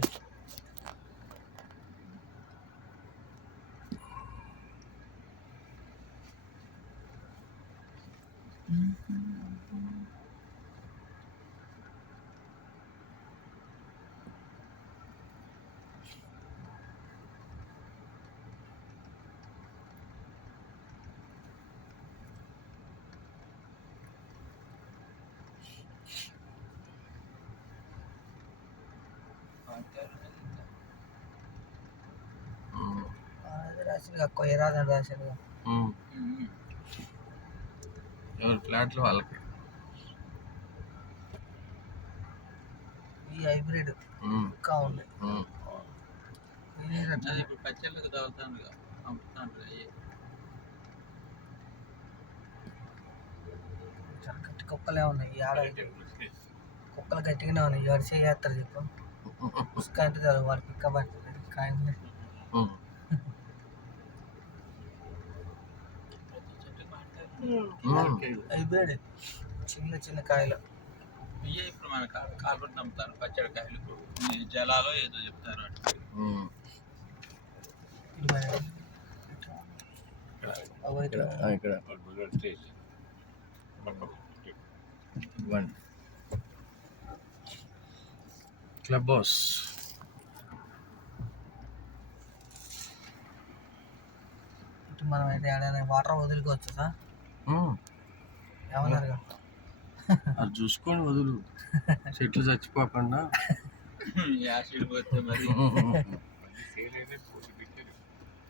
kapal. Mm-hmm. అది రాసింది కొయ్యరాదని రాశాడు ఉమ్. ఎవరి ఫ్లాట్లు వాళ్ళకి ఈ హైబ్రిడ్ ఉమ్. ఇంకా ఉంది అది ఇప్పుడు పచ్చళ్ళకి తగ్గుతాను అమ్ముతాను చాలా గట్టి కుక్కలే ఉన్నాయి ఆడ కుక్కలు గట్టిగానే ఉన్నాయి ఎవరు చేస్తారు చెప్పు ఉసుక అంటే చాలు వాడు పిక్క పడుతుంది కాయలు ఉమ్. ప్రతి చెట్టుకి మాట్లాడు ఉమ్. హైబ్రిడ్ చిన్న చిన్న కాయలు ఇయ్యే ఇప్పుడు మన కార్బన్ నమ్ముతారు పచ్చడికాయలు ఈ జలాలో ఏదో చెప్తారు అటు ఉమ్. ఇది మరి. అవి అయితే ఇక్కడ ఆ, ఇక్కడ Club house ఇటు మనం అయితే ఏడైనా వాటర్ వదులుకోవచ్చు? సార్. ఏమన్నారు అది చూసుకొని వదులు. చెట్లు చచ్చిపోకుండా. యాసిడ్ పోతే మరి.